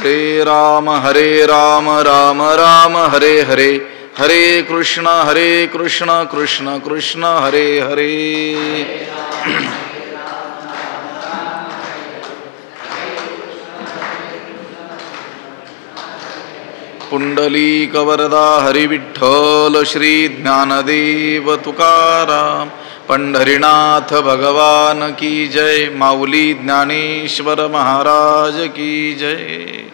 राम राम राम हरे हरे, हरे कृष्ण कृष्ण कृष्ण हरे हरे. पुंडलीक वरदा हरी विठ्ठल श्री ज्ञानदेव तुकाराम. पंढरीनाथ भगवान की जय. माऊली ज्ञानेश्वर महाराज की जय.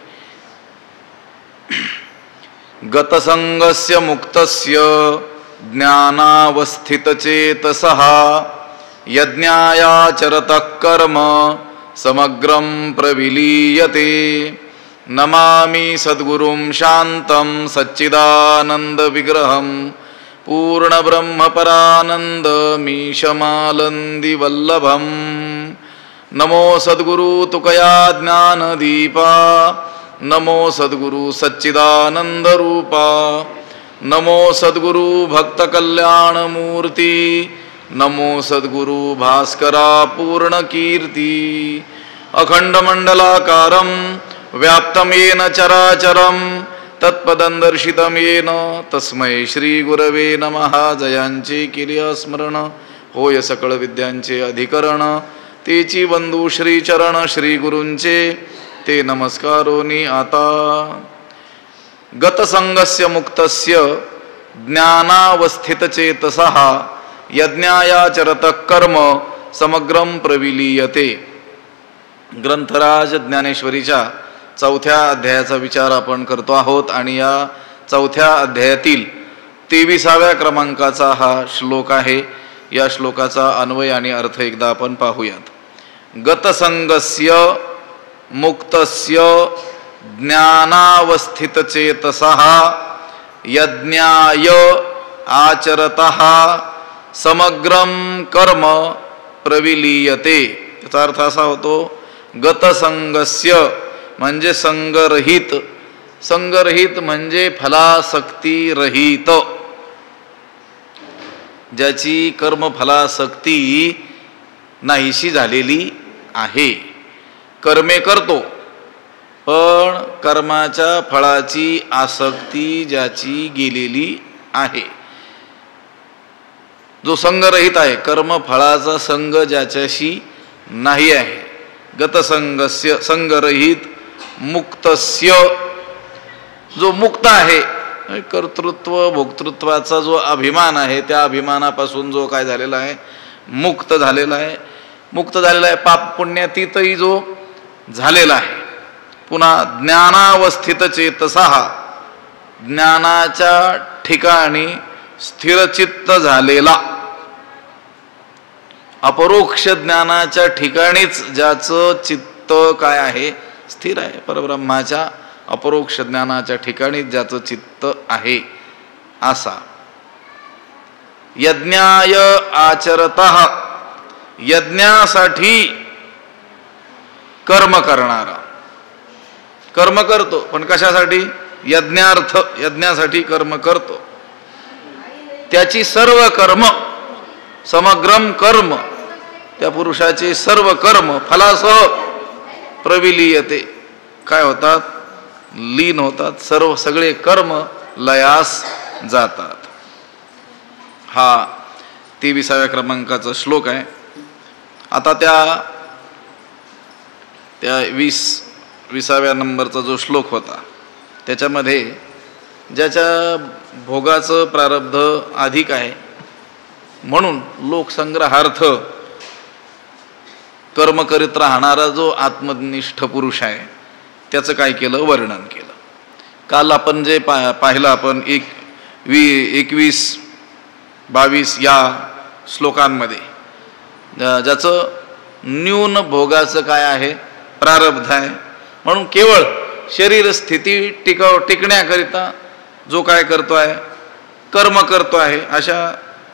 गतसंगस्य मुक्तस्य ज्ञानावस्थितचेतसः यज्ञायाचरतः कर्म समग्रं प्रविलीयते. नमामि सद्गुरुं शान्तं सच्चिदानन्दविग्रहं पूर्णब्रह्मपरानन्दमीशमालन्दिवल्लभं. नमो सद्गुरु तुकया ज्ञानदीपा, नमो सद्गुरु सच्चिदानन्दरूपा, नमो सद्गुरु भक्तकल्याणमूर्ती, नमो सद्गुरु भास्करा पूर्णकीर्ती. अखण्डमण्डलाकारं व्याप्तं येन चराचरं तत्पदं दर्शितं येन तस्मै श्री गुरवे नमः. जयांचे किर्या स्मरण होय सकळ विद्यांचे अधिकरण. तेची बंधू श्री चरण श्री गुरूंचे ते नमस्कारोनी आता. गतसंगस्य मुक्तस्य ज्ञानावस्थितचेतसः यज्ञायाचरतः कर्म समग्रं प्रविलीयते. ग्रंथराज ज्ञानेश्वरीच्या 4थ्या अध्यायाचा विचार आपण करतो आहोत आणि या 4थ्या अध्यायातील 23व्या क्रमांकाचा हा श्लोक आहे. या श्लोकाचा अन्वय आणि अर्थ एकदा आपण पाहूयात. गतसंगस्य मुक्तस्य ज्ञानावस्थितचेतसः यज्ञाय आचरतः समग्रं कर्म प्रविलीयते. याचा अर्थ असा होतो, गतसंगस्य म्हणजे संगरहित, संगरहित म्हणजे फलासक्ती रहित, ज्याची कर्मफलासक्ती नाहीशी झालेली आहे. कर्मे करतो पण कर्माच्या फळाची आसक्ती ज्याची गेलेली आहे. जो संगरहित आहे, कर्मफळाचा संग ज्याच्याशी नाही आहे. गतसंगस्य संगरहित, मुक्तस्य जो मुक्त आहे, कर्तृत्व भोक्तृत्वाचा जो अभिमान आहे त्या अभिमानापासून जो काय झालेला आहे, मुक्त झालेला आहे. मुक्त झालेला आहे, पाप पुण्यातीतही जो झालेला आहे. पुन्हा ज्ञानावस्थितचेतसः ज्ञानाच्या ठिकाणी स्थिरचित्त झालेला, अपरोक्ष ज्ञानाच्या ठिकाणीच ज्याचं चित्त काय आहे, स्थिर आहे. परब्रह्माच्या अपरोक्ष ज्ञानाच्या ठिकाणी ज्याचं चित्त आहे असा. यज्ञाय आचरतः यज्ञासाठी कर्म करणारा, कर्म करतो पण कशासाठी, यज्ञार्थ, यज्ञासाठी कर्म करतो. त्याची सर्व कर्म, समग्रम कर्म, त्या पुरुषाचे सर्व कर्म फलासह प्रविलीयते, काय होतात, लीन होतात. सगळे कर्म लयास जातात. हा 23व्या क्रमांकाचा श्लोक आहे. आता त्या 20व्या नंबरचा जो श्लोक होता त्याच्यामध्ये ज्याच्या भोगाचं प्रारब्ध अधिक आहे म्हणून लोकसंग्रहार्थ कर्म करीत राहणारा जो आत्मनिष्ठ पुरुष आहे त्याचं काय केलं, वर्णन केलं. काल आपण जे पाहिलं आपण 21, 22 या श्लोकांमध्ये ज्याचं न्यून भोगाचं काय आहे, प्रारब्ध आहे, म्हणून केवळ शरीर स्थिती टिकण्याकरिता जो काय करतो आहे, कर्म करतो आहे, अशा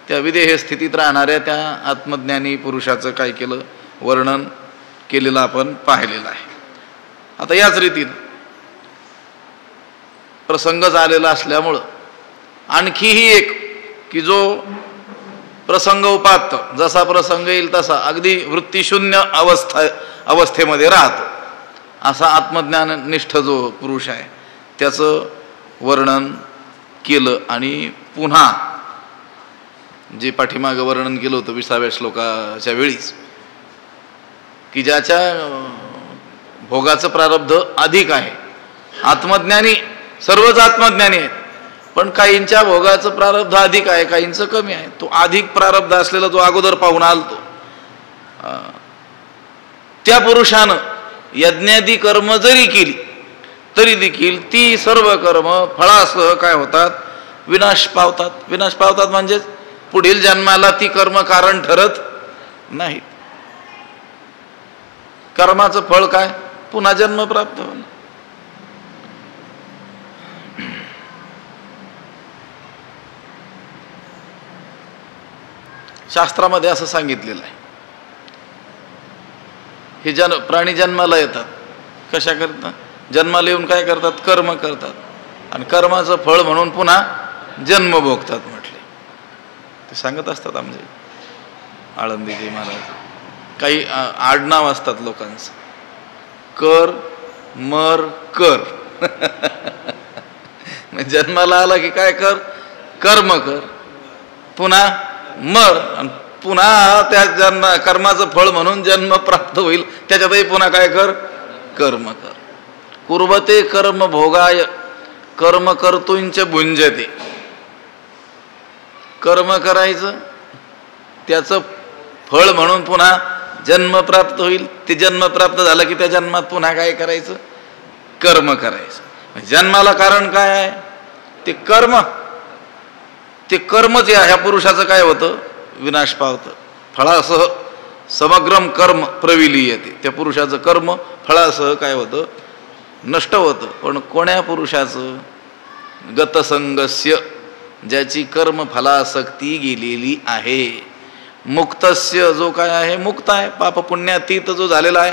त्या विदेह स्थितीत राहणाऱ्या त्या आत्मज्ञानी पुरुषाचं काय केलं, वर्णन केलेलं आपण पाहिलेलं आहे. आता याच रीतीनं प्रसंग झालेला असल्यामुळं आणखीही एक की जो प्रसंग उपात्त, जसा प्रसंग येईल तसा अगदी वृत्तीशून्य अवस्थेमध्ये राहतो असा आत्मज्ञाननिष्ठ जो पुरुष आहे त्याचं वर्णन केलं. आणि पुन्हा जे पाठीमागं वर्णन केलं होतं 20व्या श्लोकाच्या वेळीच, की ज्याच्या भोगाचं प्रारब्ध अधिक आहे. आत्मज्ञानी सर्वच आत्मज्ञानी आहेत, पण काहींच्या भोगाचं प्रारब्ध अधिक आहे, काहींचं कमी आहे. तो अधिक प्रारब्ध असलेला जो अगोदर पाहून आलतो, त्या पुरुषानं यज्ञादी कर्म जरी केली तरी देखील ती सर्व कर्म फळासह काय होतात, विनाश पावतात. विनाश पावतात म्हणजेच पुढील जन्माला ती कर्म कारण ठरत नाहीत. कर्माचं फळ काय, पुन्हा जन्म प्राप्त होणं. शास्त्रामध्ये असं सांगितलेलं आहे, हे प्राणी जन्माला येतात कशा करता, जन्माला येऊन काय करतात, कर्म करतात, आणि कर्माचं फळ म्हणून पुन्हा जन्म भोगतात म्हटले. ते सांगत असतात आमचे आळंदीचे महाराज. काही आडनाव असतात लोकांचं, कर मर कर. जन्माला आला की काय कर, कर्म कर, पुन्हा मर, पुन्हा त्या जन्म कर्माचं फळ म्हणून जन्म प्राप्त होईल, त्याच्यातही पुन्हा काय कर, कर्म कर. कुर्वते कर्म भोगाय कर्म कर्तुंच भुंजते. कर्म करायचं, त्याचं फळ म्हणून पुन्हा जन्म प्राप्त होईल. ते जन्म प्राप्त झालं की त्या जन्मात पुन्हा काय करायचं, कर्म करायचं. जन्माला कारण काय आहे, ते कर्म. ते कर्मच ह्या पुरुषाचं काय होतं, विनाश पावतं. फळासह समग्रम कर्म प्रविलीयते. त्या पुरुषाचं कर्म फळासह काय होतं, नष्ट होतं. पण कोण्या पुरुषाचं, गतसंगस्य, ज्याची कर्म फलासक्ती गेलेली आहे. मुक्तस्य, जो काय आहे, मुक्त आहे, पाप पुण्यातीत जो झालेला आहे.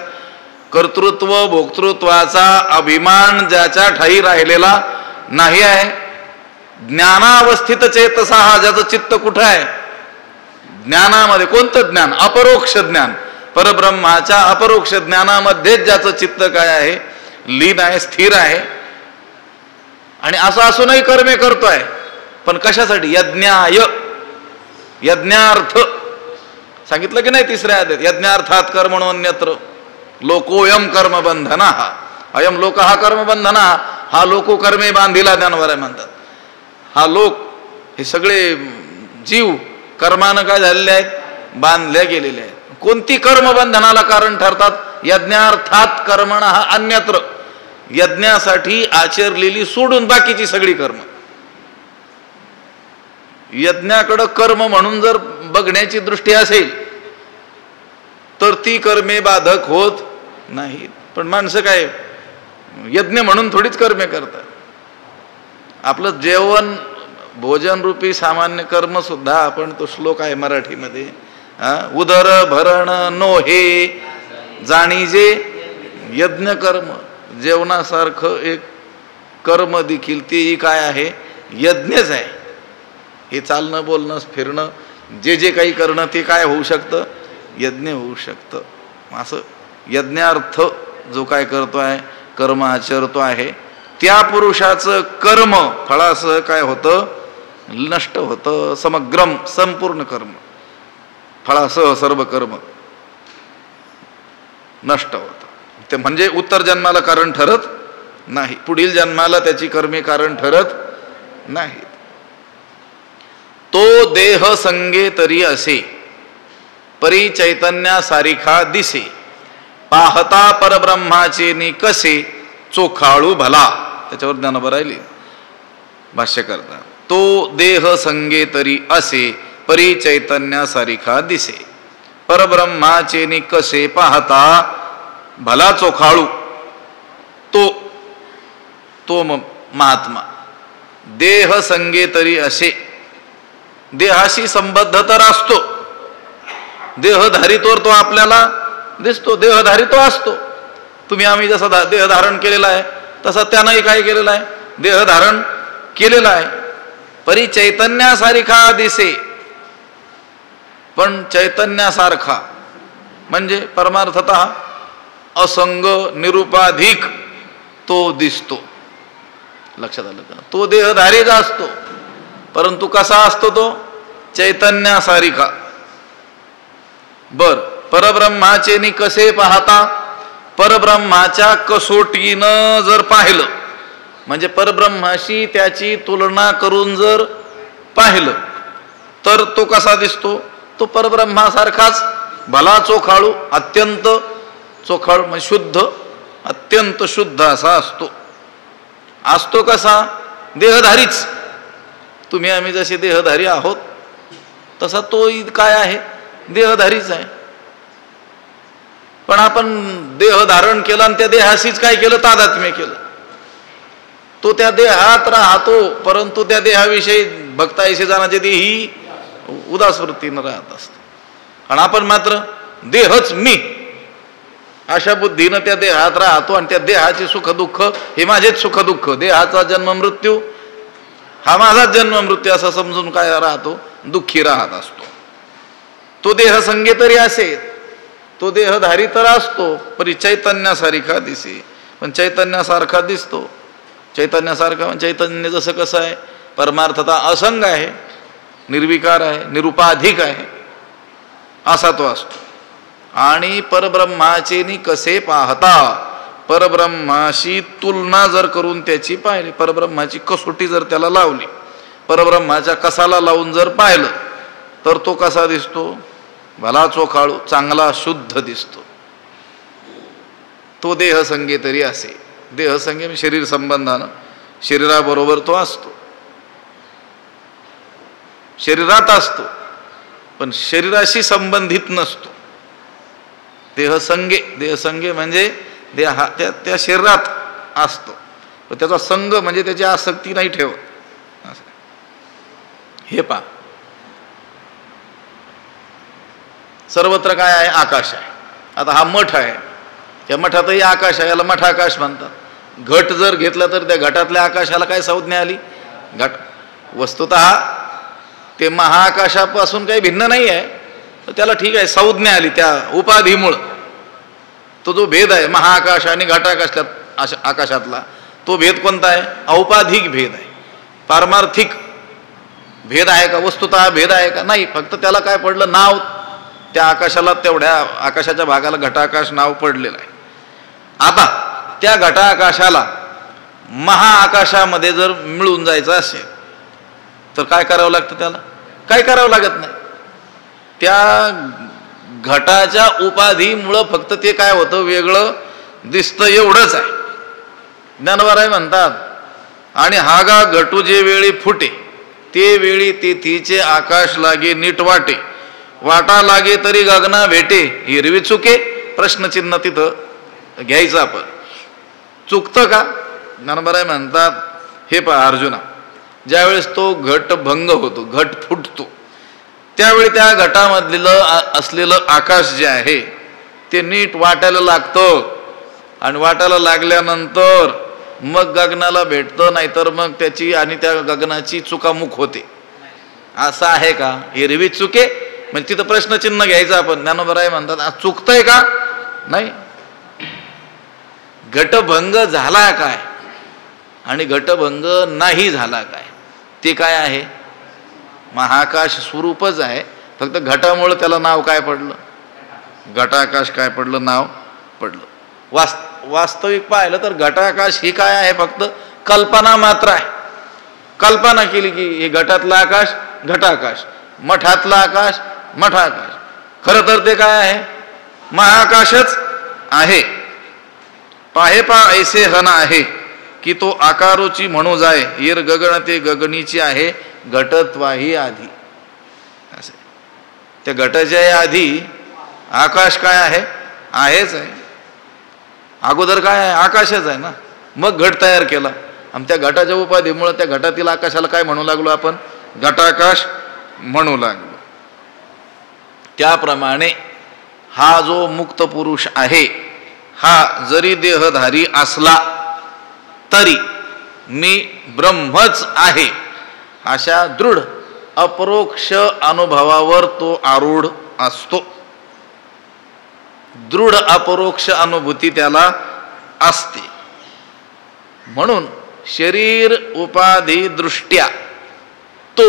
कर्तृत्व भोक्तृत्वाचा अभिमान ज्याच्या ठाई राहिलेला नाही आहे. ज्ञानावस्थित चेतसा, हा ज्याचं चित्त कुठं आहे, ज्ञानामध्ये. कोणतं ज्ञान, अपरोक्ष ज्ञान, परब्रह्माच्या अपरोक्ष ज्ञानामध्येच ज्याचं चित्त काय आहे, लीन आहे, स्थिर आहे. आणि असं असूनही कर्मे करतोय, पण कशासाठी, यज्ञाय, यज्ञार्थ सांगितलं की नाही तिसऱ्या अध्यायात, यज्ञार्थात कर्मणोन्यत्र लोकोयम कर्मबंधना. अयम लोक हा कर्मबंधना, हा लोको कर्मे बांधिला ज्ञानवर म्हणतात. हा लोक, हे सगळे जीव कर्मानं काय झालेले आहेत, बांधले गेलेले आहेत. कोणती कर्मबंधनाला कारण ठरतात, यज्ञार्थात कर्मण हा अन्यत्र, यज्ञासाठी आचरलेली सोडून बाकीची सगळी कर्म. यज्ञाकडं कर्म म्हणून जर बघण्याची दृष्टी असेल तर ती कर्मे बाधक होत नाहीत. पण माणसं काय यज्ञ म्हणून थोडीच कर्मे करतात. आपलं जेवण भोजन रूपी सामान्य कर्म सुद्धा, आपण तो श्लोक आहे मराठीमध्ये, उदर भरण नोहे जाणीजे यज्ञ कर्म. जेवणासारखं एक कर्म देखील तेही काय आहे, यज्ञच आहे. हे चालणं बोलणं फिरणं जे जे काही करणं ते काय होऊ शकतं, यज्ञ होऊ शकतं. असं यज्ञार्थ जो काय करतो आहे, कर्म आचरतो आहे, त्या पुरुषाचं कर्म फळासह काय होतं, नष्ट होतं. समग्रम, संपूर्ण कर्म फळासह सर्व कर्म नष्ट होतं. ते म्हणजे उत्तर जन्माला कारण ठरत नाही, पुढील जन्माला त्याची कर्मे कारण ठरत नाहीत. तो देह संगे तरी असे, परी चैतन्यासारिखा दिसे, पाहता परब्रह्माचे निकसे, चोखाळू भला. त्याच्यावर ज्ञानोबा राहिली भाष्य करता. तो देह संगे तरी असे, परी चैतन्यासारिखा दिसे, परब्रह्माचे निकसे, पाहता भला चोखाळू. तो महात्मा देह संगे तरी असे, देहाशी संबद्ध तर असतो, देहधारी तो आपल्याला दिसतो, देहधारी तो असतो. तुम्ही आम्ही जसा देह धारण केलेला आहे तसा त्यानंही काय केलेला आहे, देह धारण केलेला आहे. परी चैतन्यासारखा दिसे, पण चैतन्यासारखा म्हणजे परमार्थतः असंग निरुपाधिक तो दिसतो. लक्षात आलं का? तो देहधारीच असतो, परंतु कसा असतो तो? चैतन्यासारिखा. बर, परब्रह्माचे कसे पाहता? परब्रह्माच्या कसोटीनं जर पाहिलं, म्हणजे परब्रह्माशी त्याची तुलना करून जर पाहिलं तर तो कसा दिसतो? तो परब्रह्मासारखाच भला चोखाळू, अत्यंत चोखाळू म्हणजे शुद्ध, अत्यंत शुद्ध असा असतो. असतो कसा? देहधारीच. तुम्ही आम्ही जसे देहधारी आहोत तसा तो काय आहे? देहधारीच आहे. पण आपण देह धारण केला आणि त्या देहाशीच काय केलं? तादात्म्य केलं. तो त्या देहात राहतो, परंतु त्या देहाविषयी भक्तायशी जाण्याची देही उदास वृत्तीनं राहत असतो. आणि आपण मात्र देहच मी अशा बुद्धीनं त्या देहात राहतो आणि त्या देहाचे सुख दुःख हे माझेच सुख दुःख, देहाचा जन्म मृत्यू हा माझाच जन्म मृत्यू असं समजून काय राहतो? दुःखी राहत असतो. तो देह संगे तरी असे, तो देहधारी तर असतो, परी चैतन्यासारखा दिसे. पण चैतन्यासारखा दिसतो. चैतन्यासारखा म्हणजे चैतन्य जसं कसं आहे? परमार्थता असंग आहे, निर्विकार आहे, निरुपाधिक आहे, असा तो असतो. आणि परब्रह्माचे कसे पाहता? परब्रह्माशी तुलना जर करून त्याची पाहिली, परब्रह्माची कसोटी जर त्याला लावली, परब्रह्माच्या कसाला लावून जर पाहिलं तर तो कसा दिसतो? भला चोखाळू, चांगला शुद्ध दिसतो. तो देहसंगे तरी असे. देहसंगे शरीर संबंधानं शरीराबरोबर तो असतो, शरीरात असतो, पण शरीराशी संबंधित नसतो. देहसंगे म्हणजे देहा त्या शरीरात असतो, पण त्याचा संग म्हणजे त्याची आसक्ती नाही ठेवत. हे पहा, सर्वत्र काय आहे? आकाश आहे. आता हा मठ आहे, त्या मठातही आकाश आहे, याला मठाकाश म्हणतात. घट जर घेतला तर त्या घटातल्या आकाशाला काय संज्ञा आली? घट. वस्तुतः ते महाआकाशापासून काही भिन्न नाही आहे, तर त्याला ठीक आहे संज्ञा आली त्या उपाधीमुळं. तो जो भेद आहे महाआकाश आणि घटाकाशात आकाशातला, तो भेद कोणता आहे? औपाधिक भेद आहे. पारमार्थिक भेद आहे का? वस्तुतः भेद आहे का? नाही. फक्त त्याला काय पडलं? नाव. त्या आकाशाला, तेवढ्या आकाशाच्या भागाला घटाकाश नाव पडलेलं आहे. आता त्या घटाकाशाला महाआकाशामध्ये जर मिळून जायचं असेल तर काय करावं लागतं? त्याला काय करावं लागत नाही. त्या घटाच्या उपाधीमुळं फक्त ते काय होतं? वेगळं दिसतं, एवढंच आहे. ज्ञानवाराय म्हणतात, आणि हा गा घटू जे वेळी फुटे ते वेळी तेथीचे आकाश लागे नीट वाटे, वाटा लागे तरी गगना भेटे, हिरवी चुके. प्रश्नचिन्ह तिथं घ्यायचं आपण. चुकतं का? ज्ञानवाराय म्हणतात, हे पहा अर्जुना, ज्यावेळेस तो घट भंग होतो, घट फुटतो, त्यावेळी त्या घटामधलं असलेलं आकाश जे आहे ते नीट वाटायला लागतं, आणि वाटायला लागल्यानंतर मग गगनाला भेटतं, नाहीतर मग त्याची आणि त्या गगनाची चुकामुक होते. असं आहे का? हिरवी चुके म्हणजे तिथं प्रश्नचिन्ह घ्यायचं आपण. ज्ञानोबराय म्हणतात, चुकतंय का? नाही. घटभंग झाला काय आणि घटभंग नाही झाला काय, ते काय आहे? महाआकाश स्वरूपच आहे, फक्त घटामुळे त्याला नाव काय पडलं? घटाकाश काय पडलं? नाव पडलं. वास्तविक पाहिलं तर घटाकाश ही काय आहे? फक्त कल्पना मात्र आहे. कल्पना केली की हे घटातलं आकाश घटाकाश, मठातलं आकाश मठाकाश. खरं तर ते काय आहे? महाआकाशच आहे. पाहे पा ऐसे हन आहे की तो आकारोची म्हणू जाय, येर गगन ते गगनीची आहे, घटत्वाही आधी. असे त्या घटाच्या आधी आकाश काय आहे? आहेच आहे. अगोदर काय आहे? आकाशच आहे ना. मग घट तयार केला, आणि त्या घटाच्या उपाधीमुळे त्या घटातील आकाशाला काय म्हणू लागलो आपण? घटाकाश म्हणू लागलो. त्याप्रमाणे हा जो मुक्त पुरुष आहे, हा जरी देहधारी असला तरी मी ब्रह्मच आहे अशा दृढ अपरोक्ष अनुभवावर तो आरूढ असतो. दृढ अपरोक्ष अनुभूती त्याला असते. म्हणून शरीर उपाधी दृष्ट्या तो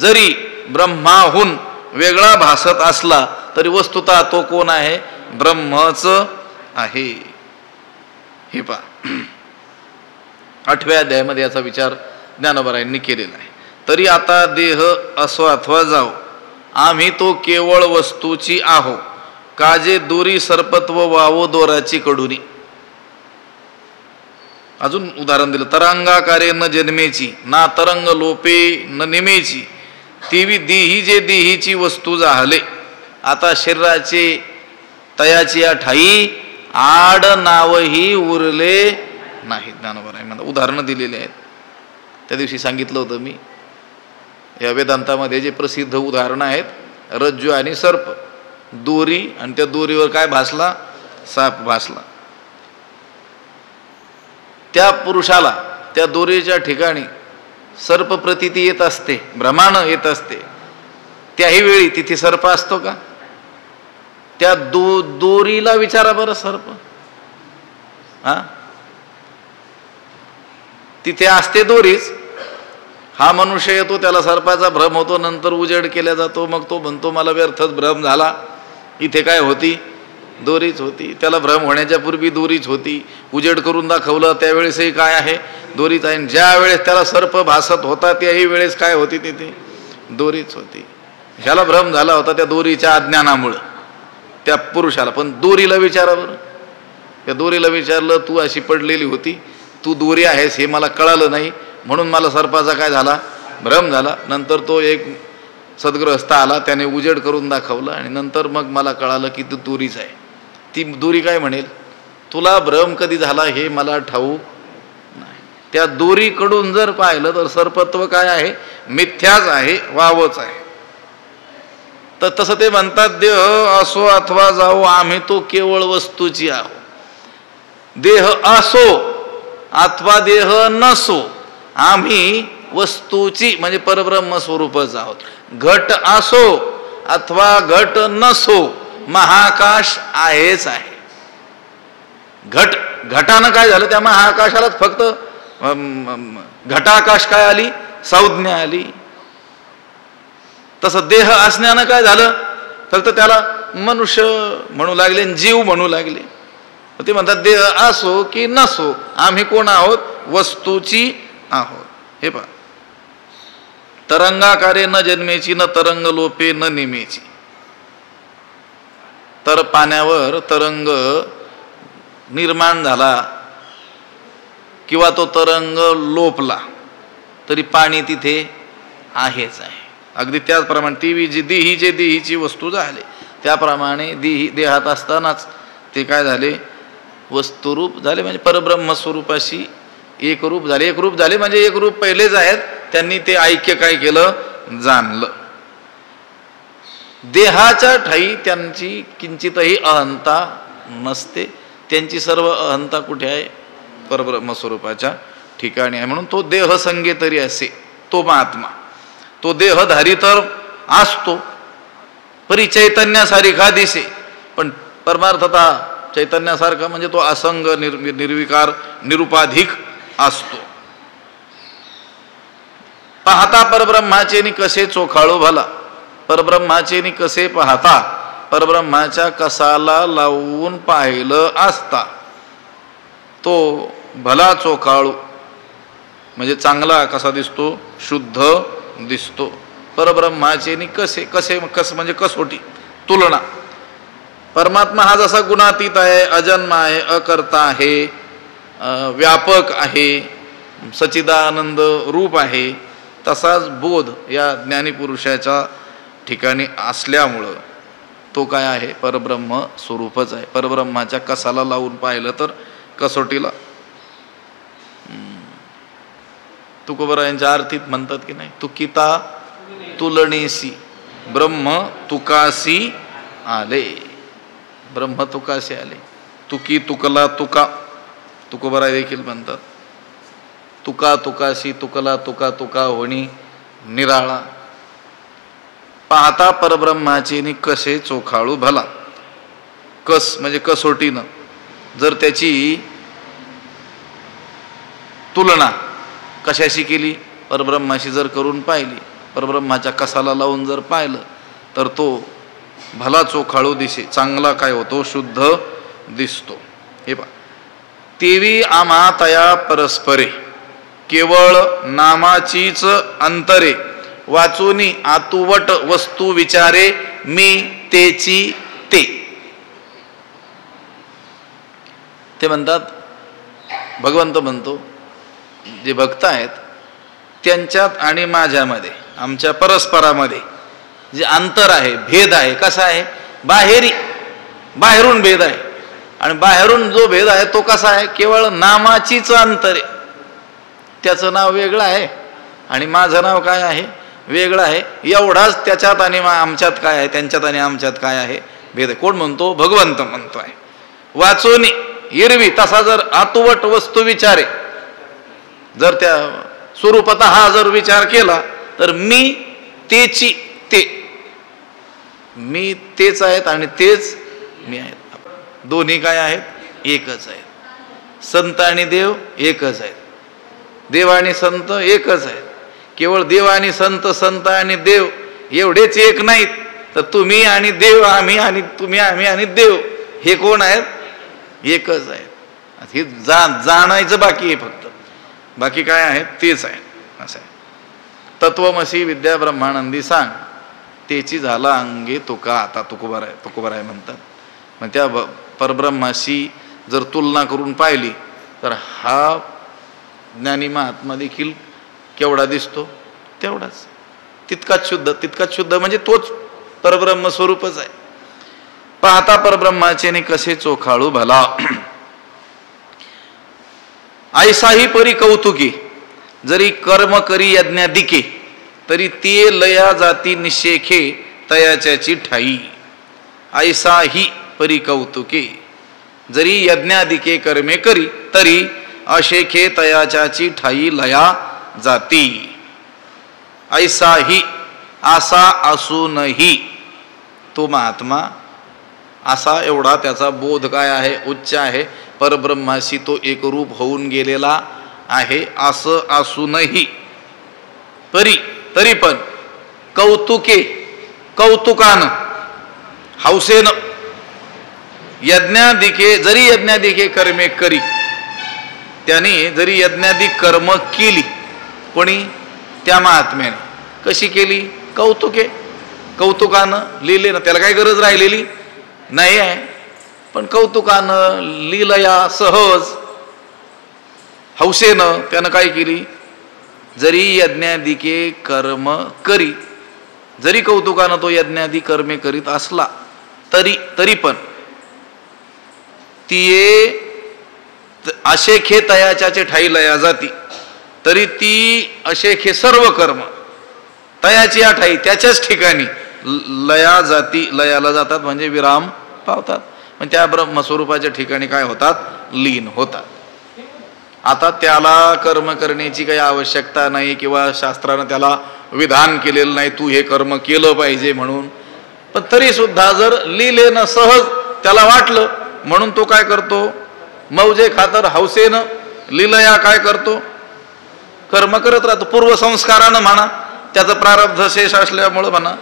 जरी ब्रह्माहून वेगळा भासत असला तरी वस्तुतः तो कोण आहे? ब्रह्मच आहे. हे पहा 8व्या अध्यायामध्ये याचा विचार ज्ञानोबरायांनी केलेला आहे. तरी आता देह असो अथवा जाओ आम्ही तो केवळ वस्तूची आहो, काजे दोरी सर्पत्व वावो दोराची कडुनी. अजून उदाहरण दिलं, तरंगाकारे न जन्मेची ना तरंग लोपे न निमेची तीवी देही जे देहीची वस्तू जाहले. आता शरीराचे तयाची या ठाई आड नावही उरले नाही. ज्ञानोबराय म्हणतात उदाहरणं दिलेली आहेत. त्या दिवशी सांगितलं होतं मी या वेदांतामध्ये जे प्रसिद्ध उदाहरणं आहेत, रज्जू आणि सर्प, दोरी आणि त्या दोरीवर काय भासला? साप भासला. त्या पुरुषाला त्या दोरीच्या ठिकाणी सर्प प्रतीती येत असते, भ्रमाण येत असते. त्याही वेळी तिथे सर्प असतो का? त्या दोरीला विचारा बरं, सर्प तिथे असते दोरीच. हा मनुष्य येतो, त्याला सर्पाचा भ्रम होतो, नंतर उजेड केला जातो, मग तो म्हणतो मला व्यर्थच भ्रम झाला. इथे काय होती? दोरीच होती. त्याला भ्रम होण्याच्या पूर्वी दोरीच होती. उजेड करून दाखवलं त्यावेळेसही काय आहे? दोरीच आहे. ज्या वेळेस त्याला सर्प भासत होता त्याही वेळेस काय होती? तिथे दोरीच होती. ह्याला भ्रम झाला होता त्या दोरीच्या अज्ञानामुळं त्या पुरुषाला. पण दोरीला विचारा बरं. त्या दोरीला विचारलं, तू अशी पडलेली होती, तू दोरी आहेस हे मला कळालं नाही, म्हणून मला सर्पाचा काय झाला? भ्रम झाला. नंतर तो एक सद्गृहस्थ आला, त्याने उजेड करून दाखवलं आणि नंतर मग मला कळालं की तू दोरीच आहे. ती दोरी काय म्हणेल? तुला भ्रम कधी झाला हे मला ठाऊक नाही. त्या दोरीकडून जर पाहिलं तर सर्पत्व काय आहे? मिथ्याच आहे, वावच आहे. तर तसं ते म्हणतात, देह असो अथवा जाओ आम्ही तो केवळ वस्तूची आहो. देह असो अथवा देह नसो आम्ही वस्तूची म्हणजे परब्रह्म स्वरूपच आहोत. घट असो अथवा घट नसो महाकाश आहेच आहे. घटानं काय झालं? त्या महाकाशालाच फक्त घटाकाश काय आली? संज्ञा आली. तसं देह असण्यानं काय झालं? फक्त त्याला मनुष्य म्हणू लागले, जीव म्हणू लागले. ते म्हणतात देह असो की नसो आम्ही कोण आहोत? वस्तूची आहोत. हे पहा, तरंगाकारे न जन्मेची न तरंग लोपे न निमेची. तर पाण्यावर तरंग निर्माण झाला किंवा तो तरंग लोपला तरी पाणी तिथे आहेच आहे. अगदी त्याचप्रमाणे ती जी देहीची वस्तू झाली त्याप्रमाणे देहात असतानाच ते काय झाले? वस्तुरूप झाले, म्हणजे परब्रह्म स्वरूपाशी एकरूप झाले. एकरूप झाले म्हणजे एकरूप पहिलेच आहेत. त्यांनी ते ऐक्य काय केलं? जाणलं. देहाच्या ठाई त्यांची किंचितही अहंता नसते. त्यांची सर्व अहंता कुठे आहे? परब्रह्म स्वरूपाच्या ठिकाणी आहे. म्हणून तो देह संगे तरी असे तो महात्मा, तो देहधारी तर असतो, परी चैतन्यासारखा दिसे, पण परमार्थतः चैतन्यासारखा म्हणजे तो असंग निर्विकार निरुपाधिक असतो. पाहता परब्रह्माचे नि कसे चोखाळू भला. परब्रह्माचे नि कसे पाहता? परब्रह्माच्या कसाला लावून पाहिलं असता तो भला चोखाळू म्हणजे चांगला कसा दिसतो? शुद्ध दिसतो. परब्रह्माचे नि कसे म्हणजे कसोटी, तुलना. परमात्मा हा जसा गुणातीत आहे, अजन्म आहे, अकर्ता आहे, व्यापक आहे, सच्चिदानंद रूप आहे, तसाच बोध या ज्ञानीपुरुषाच्या ठिकाणी असल्यामुळं तो काय आहे? परब्रह्म स्वरूपच आहे. परब्रह्माच्या कसाला लावून पाहिलं तर कसोटीला. तुकोबरायांच्या आरतीत म्हणतात की नाही, तुकिता तुलणीसी ब्रह्म तुकासी आले. ब्रह्म तुकासी आले. तुकी तुकला तुका. तुकोबराय देखील म्हणतात तुका तुकाशी तुकला तुका तुका होणी निराळा. पाहता परब्रह्माचे नि कसे चोखाळू भला. कस म्हणजे कसोटीनं जर त्याची तुलना कशाशी केली, परब्रह्माशी जर करून पाहिली, परब्रह्माच्या कसाला लावून जर पाहिलं, तर तो भला चोखाळू दिसे, चांगला काय होतो, शुद्ध दिसतो. हे पहा, तेवी आम्हा तया परस्परे, केवळ नामाचीच अंतरे, वाचूनी आतुवट वस्तू विचारे, मी तेची ते. ते म्हणतात, भगवंत म्हणतो जे भक्त आहेत त्यांच्यात आणि माझ्यामध्ये, आमच्या परस्परामध्ये जे अंतर आहे, भेद आहे, कसा आहे, बाहेरून भेद आहे. आणि बाहेरून जो भेद आहे तो कसा आहे, केवळ नामाचीच अंतर आहे. त्याचं नाव वेगळं आहे आणि माझं नाव काय आहे, वेगळं आहे. एवढाच त्याच्यात आणि आमच्यात काय आहे, त्यांच्यात आणि आमच्यात काय आहे, भेद आहे. कोण म्हणतो, भगवंत म्हणतो आहे. वाचोनी एरवी तसा जर आतुवट वस्तू विचारे, जर त्या स्वरूपात हा जर विचार केला, तर मी तेची ते, मी तेच आहेत आणि तेच मी आहेत. दोन्ही काय आहेत, एकच आहेत. संत आणि देव एकच आहेत, देव आणि संत एकच आहेत. केवळ देव आणि संत, संत आणि देव एवढेच एक नाहीत, तर तुम्ही आणि देव, आम्ही आणि तुम्ही, आम्ही आणि देव, हे कोण आहेत, एकच आहेत. हे जाणायचं बाकी आहे फक्त, बाकी काय आहे तेच आहे. असं आहे. तत्वमसी विद्या ब्रह्मानंदी सांग, तेची झाला अंगे तुका. आता तुकोबार आहे म्हणतात. मग त्या परब्रह्माशी जर तुलना करून पाहिली, तर हा ज्ञानी महात्मा देखील केवढा दिसतो, तेवढाच, तितकाच शुद्ध म्हणजे तोच परब्रह्म स्वरूपच आहे. पाहता परब्रह्माचे ने कसे चोखाळू भला, ऐसाही परी कौतुकी, जरी कर्म करी यज्ञादिके, तरी ते लया जाती निशेखे, तयाच्याची ठाई. ऐसाही परी कौतुके, जरी यज्ञादिके कर्मे करी, तरी अशेखे तयाच्याची ठाई लया जाती. ऐसाही, असा असूनही तो महात्मा, असा एवढा त्याचा बोध काय आहे, उच्च आहे, परब्रह्माशी तो एकरूप होऊन गेलेला आहे. असं असूनही, तरी पण कौतुकानं, हौसेनं, जरी यज्ञादिके कर्मे करी, त्याने जरी यज्ञादिक कर्म केली, कोणी, त्या महात्म्याने कशी केली, कौतुकानं, लिहिलेनं, त्याला काही गरज राहिलेली नाही आहे, पण कौतुकानं, लीलया, सहज, हौसेनं त्यानं काय केली, जरी यज्ञादिके कर्म करी, जरी कौतुकानं तो यज्ञादी कर्मे करीत असला, तरी पण ती अशेखे तयाच्याचे ठाई लया जाती, तरी ती अशेखे सर्व कर्म तयाची या ठाई, त्याच्याच ठिकाणी लया जाती, लयाला जातात म्हणजे विराम पावतात. मग त्या ब्रह्मस्वरूपाच्या ठिकाणी काय होतात, लीन होतात. आता त्याला कर्म करण्याची काही आवश्यकता नाही, किंवा शास्त्रानं त्याला विधान केलेलं नाही, तू हे कर्म केलं पाहिजे म्हणून. पण तरी सुद्धा जर लिहिलेनं, सहज त्याला वाटलं, म्हणून तो काय करतो, मौजे खातर हौसेनं, लीलया काय करतो, कर्म करत राहतो. पूर्वसंस्कारानं म्हणा, त्याचं प्रारब्ध शेष असल्यामुळं म्हणा,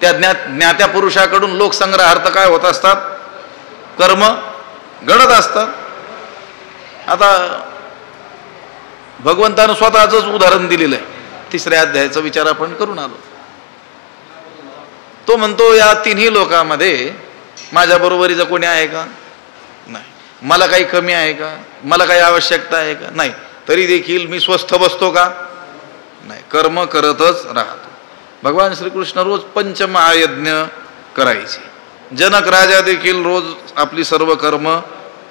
त्या ज्ञात्या पुरुषाकडून लोकसंग्रहार्थ काय होत असतात, कर्म घडत असतात. आता भगवंतानं स्वतःच उदाहरण दिलेलं आहे. 3ऱ्या अध्यायाचा विचार आपण करून आलो. तो म्हणतो, या तिन्ही लोकांमध्ये माझ्या बरोबरीचं कोणी आहे का, नाही. मला काही कमी आहे का, मला काही आवश्यकता आहे का, नाही. तरी देखील मी स्वस्थ बसतो का, नाही. कर्म करतच राहतो. भगवान श्रीकृष्ण रोज पंचमहायज्ञ करायचे. जनक राजा देखील रोज आपली सर्व कर्म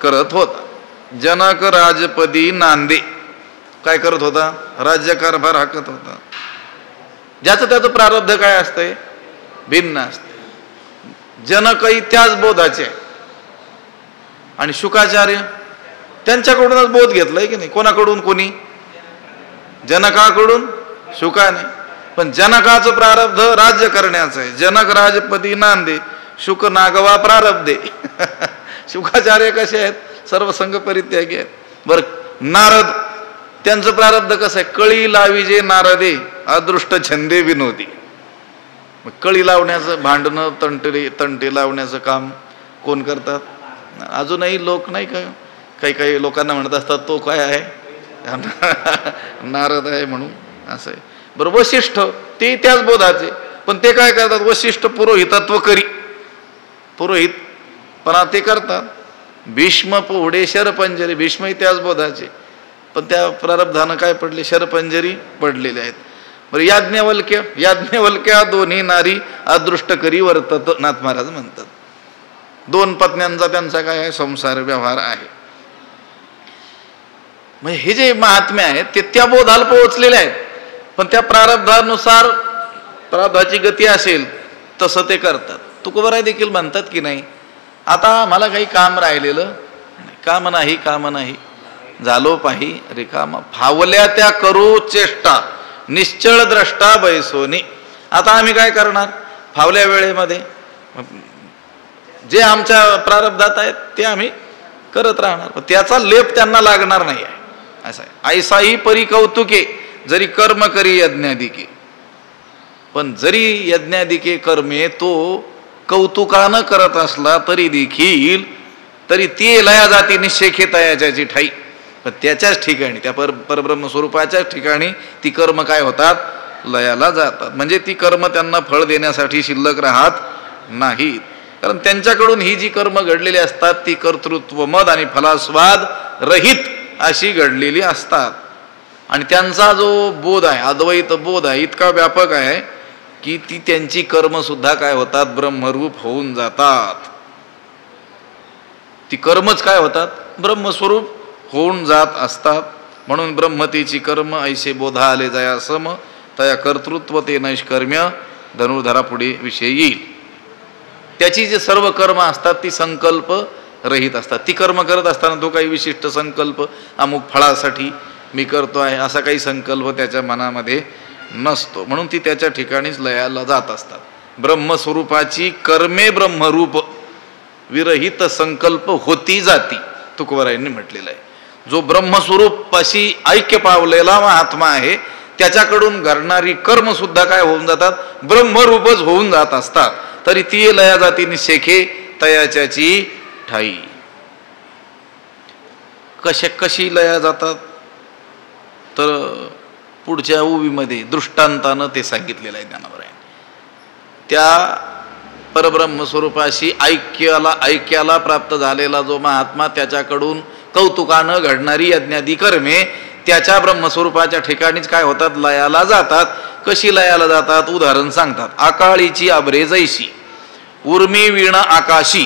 करत होता. जनक राजपदी नांदे काय करत होता, राज्यकारभार हाकत होता. ज्याचं त्याचं प्रारब्ध काय असतंय, भिन्न असते. जनकही त्याच बोधाचे, आणि शुकाचार्य त्यांच्याकडूनच बोध घेतलाय की नाही, कोणाकडून, कोणी, जनकाकडून, शुकाने. पण जनकाचं प्रारब्ध राज्य करण्याचं आहे. जनक राजपदी नांदे, शुक नागवा प्रारब्धे. शुकाचार्य कसे आहेत? सर्व संघ परित्यागी आहेत. बर, नारद त्यांचं प्रारब्ध कसं आहे? कळी लाविजे नारदे अदृष्ट छंदे विनोदी. मग कळी लावण्याचं, भांडणं, तंटे लावण्याचं काम कोण करतात? अजूनही लोक नाही का, काही काही लोकांना म्हणत असतात तो काय आहे? नारद आहे म्हणून. असं आहे. बरोबर. वशिष्ठ ते त्याच बोधाचे, पण ते काय करतात? वशिष्ठ पुरोहितत्व करी, पुरोहितपणा ते करतात. भीष्म पोहडे शरपंजरी, भीष्मही त्याच बोधाचे, पण त्या प्रारब्धानं काय पडले? शरपंजरी पडलेले आहेत. बरं, याज्ञवल्क्य दोन्ही नारी अदृष्ट करी वर्तत, नाथ महाराज म्हणतात. 2 पत्न्यांचा त्यांचा काय आहे? संसार व्यवहार आहे. म्हणजे हे जे महात्म्य आहेत ते त्या बोधाला पोहोचलेले आहेत, पण त्या प्रारब्धानुसार, प्रारब्धाची गती असेल तसं ते करतात. तुकोबाराय देखील म्हणतात की नाही, आता मला काही काम राहिलेलं काम नाही झालो पाही रिकामा, फावल्या त्या करू चेष्टा निश्चळ द्रष्टा बैसोनी. आता आम्ही काय करणार? फावल्या वेळेमध्ये जे आमच्या प्रारब्धात आहेत ते आम्ही करत राहणार, पण त्याचा लेप त्यांना लागणार नाही आहे. असं आहे. ऐसाही परी कौतुके जरी कर्म करी यज्ञादिके. पण जरी यज्ञादिके कर्मे तो कौतुकानं करत असला तरी देखील ती लया जाती निश्चेखे तयाच्याची ठाई. पण त्याच्याच ठिकाणी, त्या परब्रह्म स्वरूपाच्याच ठिकाणी ती कर्म काय होतात? लयाला जातात. म्हणजे ती कर्म त्यांना फळ देण्यासाठी शिल्लक राहत नाहीत. कारण त्यांच्याकडून ही जी कर्म घडलेली असतात ती कर्तृत्व मद आणि फलास्वाद रहित अशी घडलेली असतात. आणि त्यांचा जो बोध आहे, अद्वैत बोध आहे, इतका व्यापक आहे की ती त्यांची कर्म सुद्धा काय होतात? ब्रह्मरूप होऊन जातात. ती कर्मच काय होतात? ब्रह्मस्वरूप होऊन जात असतात. म्हणून ब्रह्मतेची कर्म ऐसे बोधा आले जाया सम, तया कर्तृत्व ते नैष्कर्म्य धनुर्धरा पुढे विषय येईल. त्याची जे सर्व कर्म असतात ती संकल्प रहित असतात. ती कर्म करत असताना तो काही विशिष्ट संकल्प, अमुक फळासाठी मी करतो आहे असा काही संकल्प त्याच्या मनामध्ये नसतो. म्हणून ती त्याच्या ठिकाणीच लयाला जात असतात. ब्रह्मस्वरूपाची कर्मे ब्रह्मरूप विरहित संकल्प होती जाती, तुकोबारायांनी म्हटलेलं आहे. जो ब्रह्मस्वरूपाशी ऐक्य पावलेला महात्मा आहे त्याच्याकडून घडणारी कर्म सुद्धा काय होऊन जातात? ब्रह्मरूपच होऊन जात असतात. तरी ती लया जाती निशेखे तयाच्याची ठाई. कशी लया जातात? तर पुढच्या उवीमध्ये दृष्टांतानं ते सांगितलेलं आहे ज्ञानोबराय. त्या परब्रह्म स्वरूपाशी ऐक्याला प्राप्त झालेला जो महात्मा, त्याच्याकडून कौतुकानं घडणारी यज्ञादी कर्मे त्याच्या ब्रह्मस्वरूपाच्या ठिकाणीच काय होतात? लयाला जातात. कशी लयाला जातात? उदाहरण सांगतात. आकाळीची आभरे जैशी, उर्मी वीण आकाशी,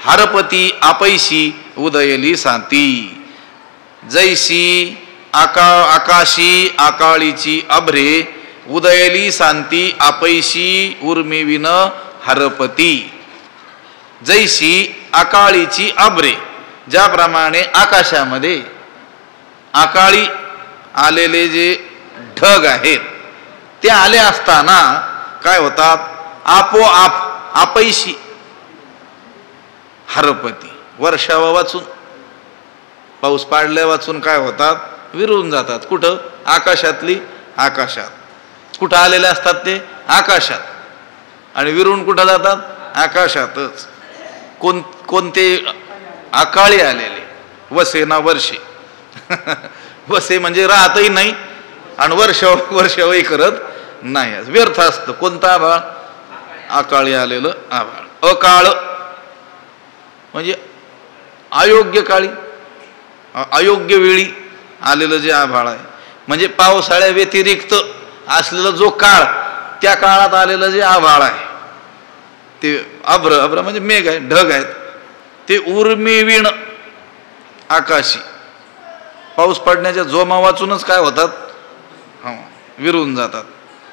हरपती आपैशी उदयली सांती. जैशी आकाशी आकाळीची अभ्रे, उदयली सांती आपैशी उर्मी विन हरपती. जैशी आकाळीची अभ्रे, ज्याप्रमाणे आकाशामध्ये आकाळी आलेले जे ढग आहेत ते आले असताना काय होतात? आपोआप आपैशी हरपती, वर्षावा वाचून, पाऊस पाडल्या वाचून काय होतात? विरून जातात. कुठं? आकाशातली आकाशात. कुठं आलेले असतात ते? आकाशात. आणि विरून कुठं जातात? आकाशातच. कोणते? आकाळी आलेले. वसे ना वर्षे. वसे म्हणजे राहतही नाही आणि वर्षावही करत नाही, व्यर्थ असतं. कोणता आभाळ? आकाळी आलेलं आभाळ. अकाळ म्हणजे अयोग्य काळी, अयोग्य वेळी आलेलं जे आभाळ आहे. म्हणजे पावसाळ्या व्यतिरिक्त असलेला जो काळ, त्या काळात आलेलं जे आभाळ आहे ते अभ्र म्हणजे मेघ आहे, ढग आहेत. ते उर्मी वीण आकाशी, पाऊस पडण्याच्या जोमा वाचूनच काय होतात? विरून जातात.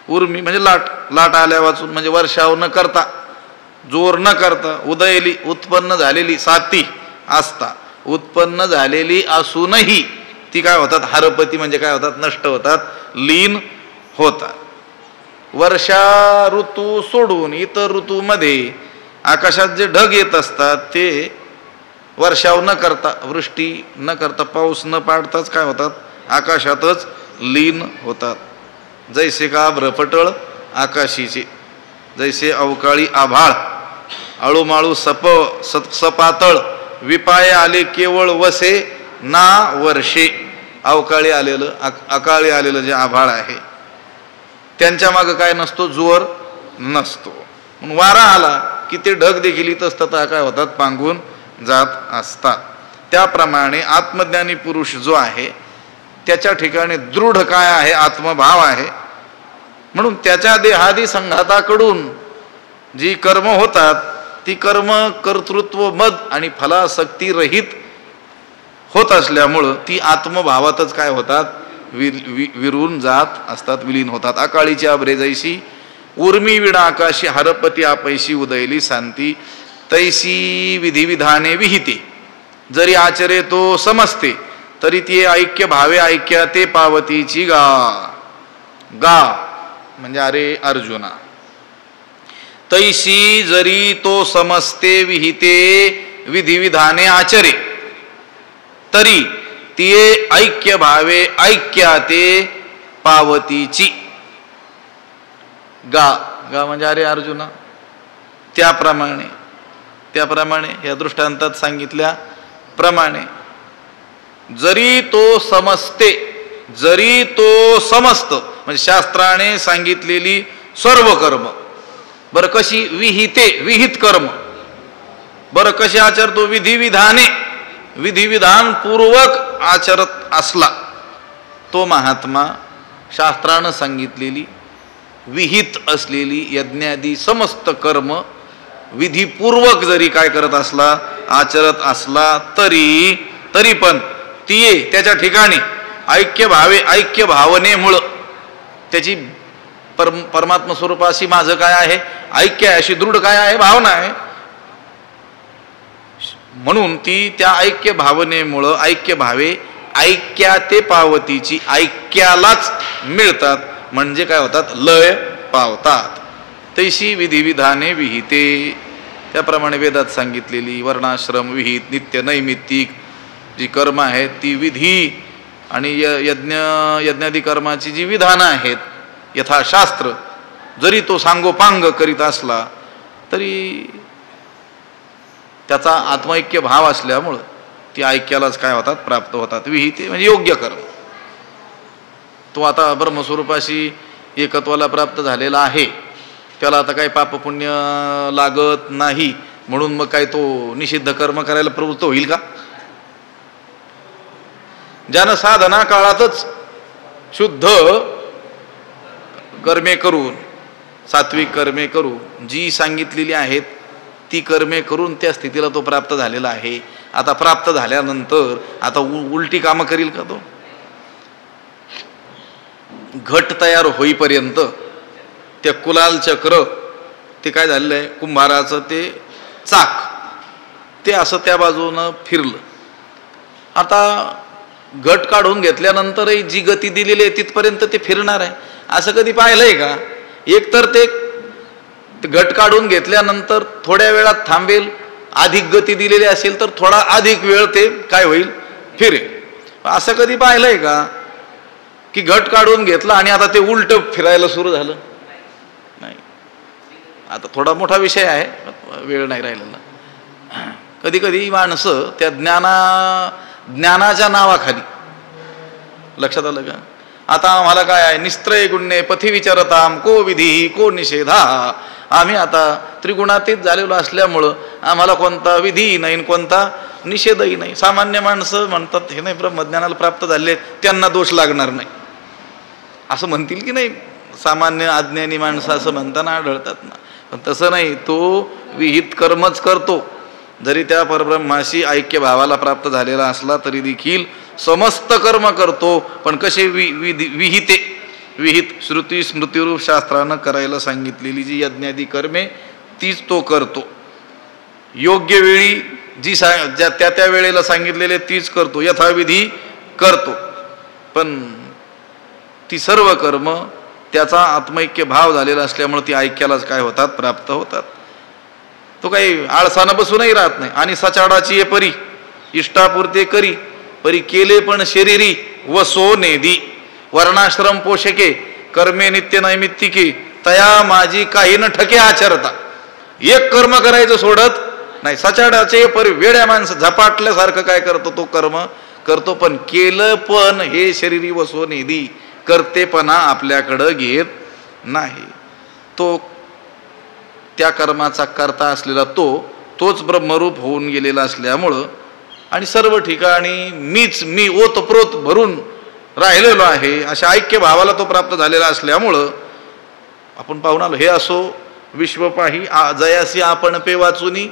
उर्मी म्हणजे लाट आल्या वाचून, म्हणजे वर्षाव न करता, जोर न करता. उदयली उत्पन्न झालेली, साती असता उत्पन्न झालेली असूनही ती काय होतात? हरपती म्हणजे काय होतात? नष्ट होतात, लीन होतात. वर्षा ऋतू सोडून इतर ऋतूमध्ये आकाशात जे ढग येत असतात ते वर्षाव न करता, वृष्टी न करता, पाऊस न पाडताच काय होतात, आकाशातच लीन होतात. जैसे का भ्रपटळ आकाशीचे, जैसे अवकाळी आभाळ, आळूमाळू सपातळ, विपाये आले केवळ वसे ना वर्षे. अवकाळी आलेलं, अकाळी आलेलं जे आभाळ आहे त्यांच्या मागं काय नसतो, जोर नसतो. म्हणून वारा आला की ते ढग देखील इतस्ततः काय होतात, पांगून जात असतात. त्याप्रमाणे आत्मज्ञानी पुरुष जो आहे त्याच्या ठिकाणी दृढ काय आहे, आत्मभाव आहे. म्हणून त्याच्या देहादी संघाताकडून जी कर्म होतात ती कर्म कर्तृत्व मद आणि फलासक्ती रहित होत असल्यामुळं ती आत्मभावातच काय होतात, विरून जात असतात, विलीन होतात. अकाळीची अभ्रे जैसी उर्मी विणा आकाशी, हरपती आपैशी उदयली शांती, तैसी विधिविधाने विहिते, जरी आचरे तो समजते, तरी ती ऐक्य भावे ऐक्या ते पावतीची गा. गा म्हणजे अरे अर्जुना, तैसी जरी तो समजते विहिते विधिविधाने आचरे, तरी ती ऐक्य भावे ऐक्या ते पावतीची गा. गा म्हणजे अरे अर्जुना, त्याप्रमाणे या दृष्टांतात सांगितल्या प्रमाणे जरी तो समजते, जरी तो समजत म्हणजे शास्त्राने सांगितलेली सर्व कर्म. बरं कशी, विहिते, विहित कर्म. बरं कशी आचरतो, विधिविधाने, विधिविधान पूर्वक आचरत असला तो महात्मा शास्त्रानं सांगितलेली विहित असलेली यज्ञादी समस्त कर्म विधीपूर्वक जरी काय करत असला, आचरत असला, तरी पण ती त्याच्या ठिकाणी ऐक्य भावे ऐक्य भावनेमुळं त्याची परमात्मा स्वरूपाशी माझं काय आहे, ऐक्य आहे, अशी दृढ काय आहे, भावना आहे. म्हणून ती त्या ऐक्य भावनेमुळं ऐक्य भावे ऐक्या ते पावतीची, ऐक्यालाच मिळतात म्हणजे काय होतात, लय पावतात. तैशी विधिविधाने विहिते, त्याप्रमाणे वेदात सांगितलेली वर्णाश्रम विहित नित्य नैमित्तिक जी कर्म आहेत ती विधी आणि यज्ञादी कर्माची जी विधानं आहेत यथाशास्त्र जरी तो सांगोपांग करीत असला तरी त्याचा आत्मैक्य भाव असल्यामुळं ती ऐक्यालाच काय होतात, प्राप्त होतात. विहिते म्हणजे योग्य कर्म. तो आता ब्रह्मस्वरूपाशी एकत्वाला प्राप्त झालेला आहे, त्याला आता काही पापपुण्य लागत नाही म्हणून मग काय तो निषिद्ध कर्म करायला प्रवृत्त होईल का? ज्यानं साधना काळातच शुद्ध कर्मे करून, सात्विक कर्मे करून जी सांगितलेली आहेत ती कर्मे करून त्या स्थितीला तो प्राप्त झालेला आहे. आता प्राप्त झाल्यानंतर आता उलटी कामं करील का तो? घट तयार होईपर्यंत त्या कुलाल चक्र ते काय झालेलं आहे, कुंभाराचं ते चाक ते असं त्या बाजूनं फिरलं. आता घट काढून घेतल्यानंतरही जी गती दिलेली आहे तिथपर्यंत ते फिरणार आहे, असं कधी पाहिलंय का? एकतर ते घट काढून घेतल्यानंतर थोड्या वेळात थांबेल, अधिक गती दिलेली असेल तर थोडा अधिक वेळ ते काय होईल, फिरेल. असं कधी पाहिलंय का की घट काढून घेतला आणि आता ते उलट फिरायला सुरू झालं? नाही. आता थोडा मोठा विषय आहे, वेळ नाही राहिलेला. कधी कधी माणसं त्या ज्ञानाच्या नावाखाली, लक्षात आलं का? आता आम्हाला काय आहे, निस्त्रय गुण्ये पथी विचारताम को विधी को निषेधा. आम्ही आता त्रिगुणातीत झालेलो असल्यामुळं आम्हाला कोणता विधी नाही, कोणता निषेधही नाही. सामान्य माणसं म्हणतात हे नाही ब्रह्मज्ञानाला प्राप्त झाले त्यांना दोष लागणार नाही, असं म्हणतील की नाही? सामान्य अज्ञानी माणसं असं म्हणताना आढळतात ना. पण तसं नाही, तो विहित कर्मच करतो. जरी त्या परब्रह्माशी ऐक्य भावाला प्राप्त झालेला असला तरी देखील समस्त कर्म करतो. पण कसे विहिते, विहित श्रुती स्मृतिरूप शास्त्रानं करायला सांगितलेली जी यज्ञादी कर्मे तीच तो करतो. योग्य वेळी जी त्या वेळेला सांगितलेले तीच करतो, यथाविधी करतो. पण ती सर्व कर्म त्याचा आत्मैक्य भाव झालेला असल्यामुळे ती ऐक्यालाच काय होतात, प्राप्त होतात. तो काही आळसानं बसूनही राहत नाही. आणि सचाडाची ये परी इष्टापुरते करी परी केले पण शरीरी व सो नेदी वर्णाश्रम पोषके कर्मे नित्य नैमित्तिके तया माझी काही न ठके आचरता. एक कर्म करायचं सोडत नाही. सचाडाचे परी वेड्या माणसं झपाटल्यासारखं काय करतो तो कर्म करतो, पण केलं पण हे शरीरी व सो नेदी करतेपणा आपल्याकडं घेत नाही. तो त्या कर्माचा करता असलेला तोच ब्रह्मरूप होऊन गेलेला असल्यामुळं आणि सर्व ठिकाणी मी ओतप्रोत भरून राहिलेलो आहे अशा ऐक्य भावाला तो प्राप्त झालेला असल्यामुळं आपण पाहून आलो. हे असो विश्व पाही जयासी आपण पे वाचुनी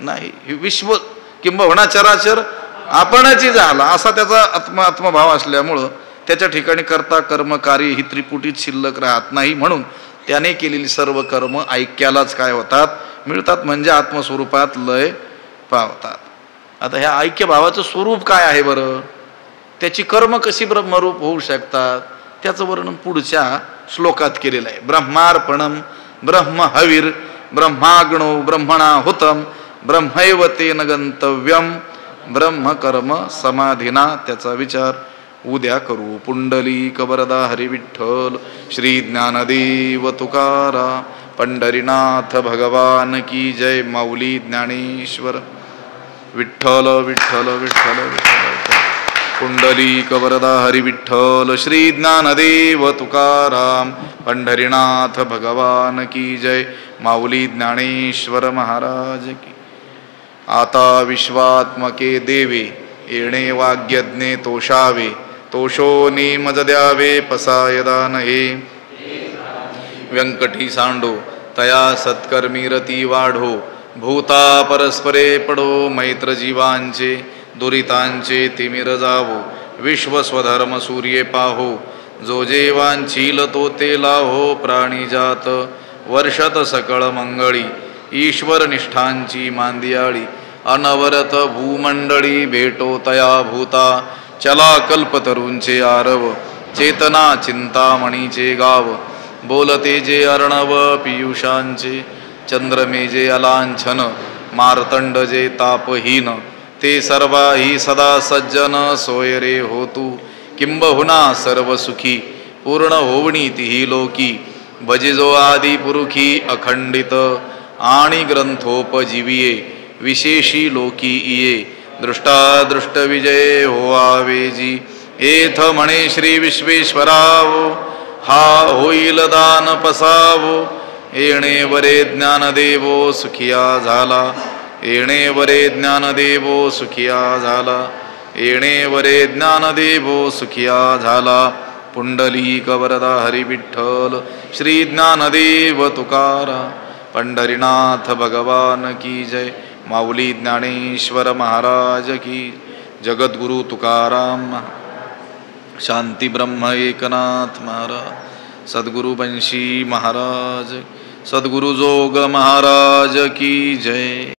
नाही. विश्व किंबहुना चराचर आपणची झाला असा त्याचा आत्मभाव असल्यामुळं त्याच्या ठिकाणी कर्ता कर्म कार्य ही त्रिपुटीत शिल्लक राहत नाही. म्हणून त्याने केलेली सर्व कर्म ऐक्यालाच काय होतात मिळतात, म्हणजे आत्मस्वरूपात लय पावतात. आता ह्या ऐक्य भावाचं स्वरूप काय आहे बरं, त्याची कर्म कशी ब्रह्मरूप होऊ शकतात त्याचं वर्णन पुढच्या श्लोकात केलेलं आहे. ब्रह्मार्पणम ब्रह्म हवीर ब्रह्माग्नो ब्रह्मणा हुतम ब्रह्मैव तेन गंतव्यम ब्रह्मकर्म समाधीना. त्याचा विचार उद्या करू. पुंडलिक वरदा हरी विठ्ठल श्री ज्ञानदेव तुकारा पंढरीनाथ भगवान की जय. माऊली ज्ञानेश्वर विठ्ठल विठ्ठल विठ्ठल विठ्ठल. पुंडलिक वरदा हरी विठ्ठल श्री ज्ञानदेव तुकाराम पंढरीनाथ भगवान की जय. माऊली ज्ञानेश्वर महाराज की. आता विश्वात्मके देवे येणे वाग्यज्ञे तोषावे तोषो नेमज द्यावे पसायदान हे. व्यंकटी सांडो तया सत्कर्मी रती वाढो भूता परस्परे पडो मैत्र जीवांचे दुरितांचे तिमिर जावो विश्व स्वधर्म सूर्ये पाहो जो जेवांचील तो ते लाहो प्राणी जात वर्षत सकळ मंगळी ईश्वर निष्ठांची मांदियाळी अनवरत भूमंडळी भेटो तया भूता चला कल्पतरूंचे आरव चेतना चिंतामणीचे गाव बोलते जे अर्णव पियुषांचे चंद्रमे जे अलांछन मार्तंड जे तापहीन ते सर्वाही सदा सज्जन सोय रे होतू किंबहुना सर्व सुखी पूर्ण होवणी तिही लोकी भजिजो आदि पुरुखी अखंडित आणि ग्रंथोपजीविये विशेषी लोकी इये दृष्टादृष्ट विजय होवावेजी एथ म्हणे श्री विश्वेश्वरावो हा होईल दान पसावो येणे वरे ज्ञानदेवो सुखिया झाला येणे वरे ज्ञानदेवो सुखिया झाला येणे वरे ज्ञानदेवो सुखिया झाला. पुंडलिक वरदा हरी विठ्ठल श्री ज्ञानदेव तुकारा पंढरीनाथ भगवान की जय. माऊली ज्ञानेश्वर महाराज की. जगद्गुरु तुकाराम शांती ब्रह्म एकनाथ महाराज सद्गुरु बंशी महाराज सद्गुरु जोग महाराज की जय.